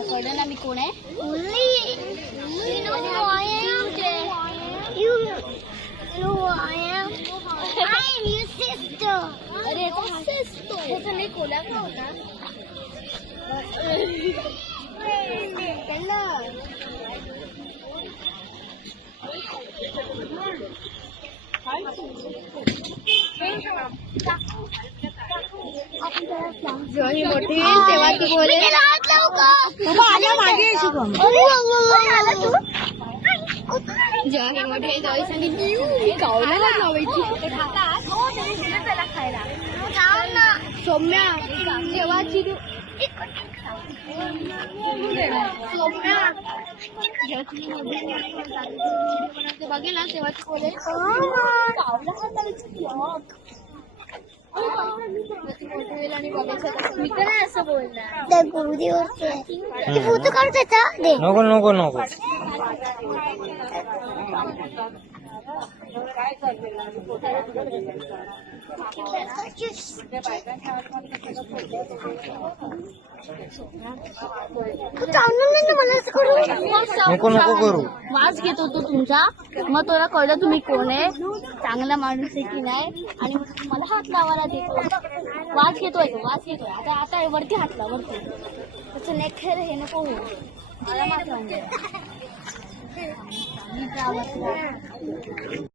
कळलं ना मी कोण आहे? अरे त्याचा नाही कोला का होता? जेव्हा ही मोठी येईल तेव्हा ती बोलेल जेव्हा ही मोठी येईल तेव्हा सांगितली गावला लावायची ते खातात त्याला खायला सौम्या जेव्हा चिरू सौम्या बघेल ना तेव्हा ती बोलेल मी तर नाही असं बोलणार फोटो काढू त्याचा नको नको नको नको नको करू वास घेतो तो तुमचा मग तुला कळलं तुम्ही कोण आहे चांगला माणूस आहे की नाही आणि मग तुम्हाला हात लावायला देतो वास घेतोय तो वास घेतोय आता आता वरती हात लाव वरती त्याचं नेक हे नको होऊ मला मात्र